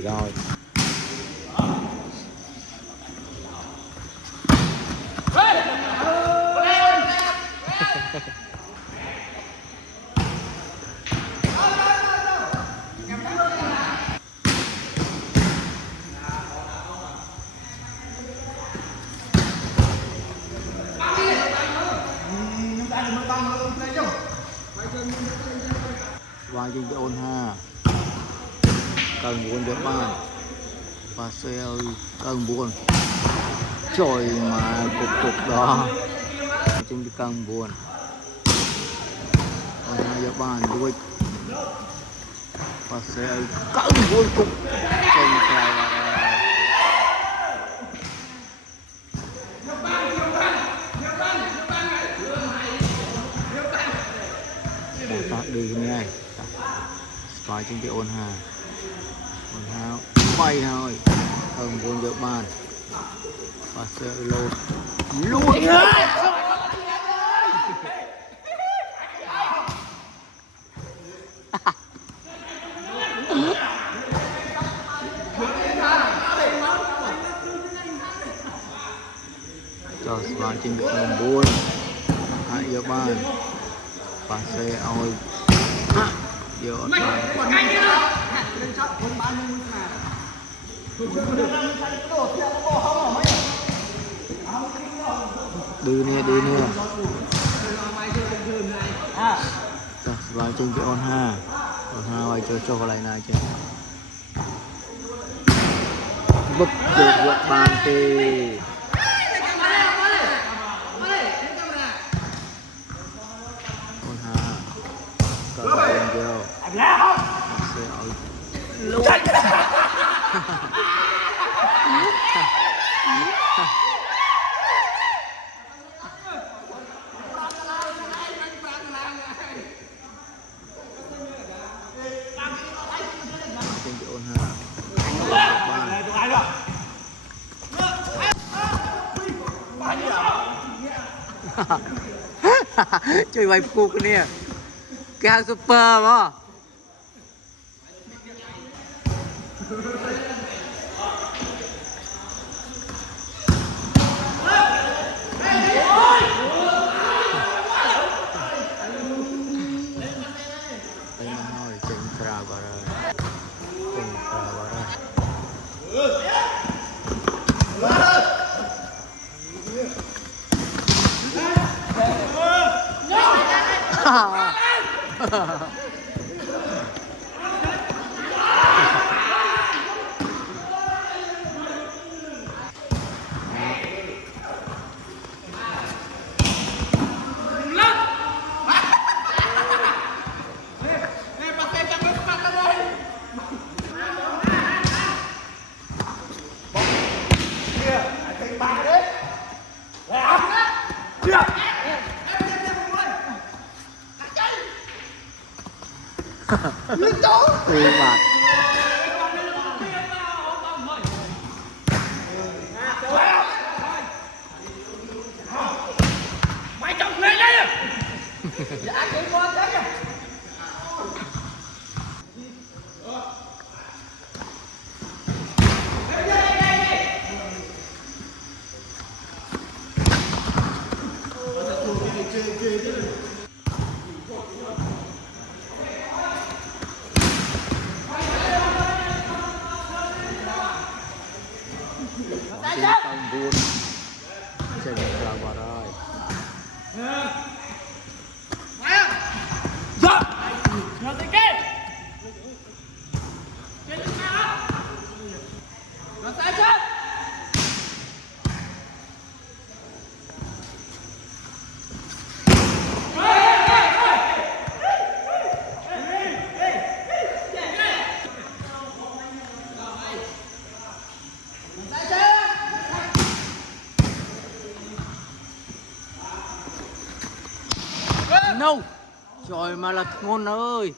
rồi. Vài trên cái ôn ha cần buồn được bạn và xe ơi cần buồn trời mà cục đó trên cái cần buồn ôn ha giờ bạn đuôi và xe ơi cần buồn cục trên cái đi nha phải trên cái ôn ha bay thôi cần buồn được bạn và xe luôn luôn cho vào trên cái cần buồn hãy giờ bạn và xe ơi giờ đi nè vào trên cái ôn ha quay cho cái này này chứ bực được vượt bàn thì ôn ha cờ lên vô xe ơi luôn chơi vài phục nè cái hàng super mà Ui bạc mày chồng lên đây dạ chị con chết rồi tông buồn trên là vào rồi no trời mà là ngon ơi